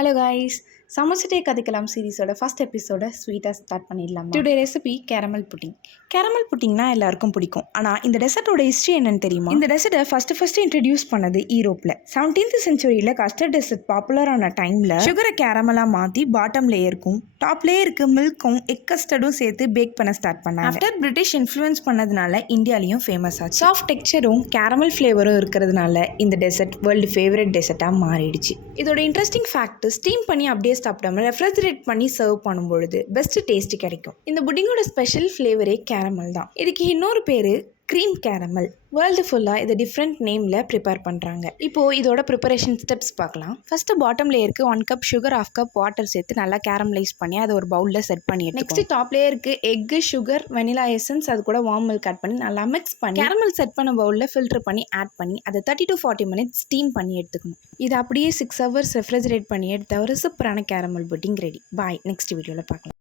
Hello guys, சமைச்சிட்டே கதைக்கலாம் சீரிஸோட ஃபஸ்ட் எபிசோட ஸ்வீட்டாக ஸ்டார்ட் பண்ணிடலாம். Today recipe caramel pudding. Caramel புட்டிங்னா எல்லாருக்கும் பிடிக்கும். ஆனால் இந்த டெசர்ட்டோட ஹிஸ்ட்ரி என்னன்னு தெரியுமா? இந்த டெசர்ட்டை ஃபஸ்ட்டு இன்ட்ரடியூஸ் பண்ணது யூரோப்பில் 17th செஞ்சுரியில் கஸ்டர்ட் டெசர்ட் பாப்புலரான டைமில் சுகரை கேரமலாக மாற்றி பாட்டம் லேயருக்கும் டாப் லேயருக்கு மில்க்கும் எக் கஸ்டர்டும் சேர்த்து பேக் பண்ண ஸ்டார்ட் பண்ணாங்க. ஆஃப்டர் பிரிட்டிஷ் இன்ஃப்ளூயன்ஸ் பண்ணதுனால இந்தியாலையும் ஃபேமஸ் ஆச்சு. சாஃப்ட் டெக்ஸ்சரும் கேரமல் ஃப்ளேவரும் இருக்கிறதுனால இந்த டெசர்ட் வேர்ல்டு ஃபேவரட் டெசர்ட்டாக மாறிடுச்சு. இதோட இன்ட்ரெஸ்டிங் ஃபேக்ட், ஸ்டீம் பண்ணி அப்படியே சாப்பிடாம ரெஃப்ரிஜரேட் பண்ணி சர்வ் பண்ணும்பொழுது பெஸ்ட் டேஸ்ட் கிடைக்கும். இந்த புட்டிங்கோட ஸ்பெஷல் ஃப்ளேவரே கேரமல் தான். இதுக்கு இன்னொரு பேர் க்ரீம் கேரமல். வேர்ல்டு ஃபுல்லாக இதை டிஃப்ரெண்ட் நேமில் ப்ரிப்பேர் பண்ணுறாங்க. இப்போது இதோட ப்ரிப்பரேஷன் ஸ்டெப்ஸ் பார்க்கலாம். ஃபஸ்ட்டு பாட்டம் லேயருக்கு 1 கப் சுகர், 1/2 கப் வாட்டர் சேர்த்து நல்லா கேரமலைஸ் பண்ணி அதை ஒரு பவுலில் செட் பண்ணி நெக்ஸ்ட் டாப் லேயருக்கு எக்கு, சுகர், வெனிலா எசன்ஸ், அது கூட வார்ம் மில்க் ஆட் பண்ணி நல்லா மிக்ஸ் பண்ணி கேரமல் செட் பண்ண பவுலில் ஃபில்டர் பண்ணி ஆட் பண்ணி அதை 30 to 40 minutes ஸ்டீம் பண்ணி எடுத்துக்கணும். இது அப்படியே 6 hours ரெஃப்ரிஜரேட் பண்ணி எடுத்த ஒரு சூப்பரான கேரமல் புட்டிங் ரெடி. பாய், நெக்ஸ்ட் வீடியோவில் பார்க்கலாம்.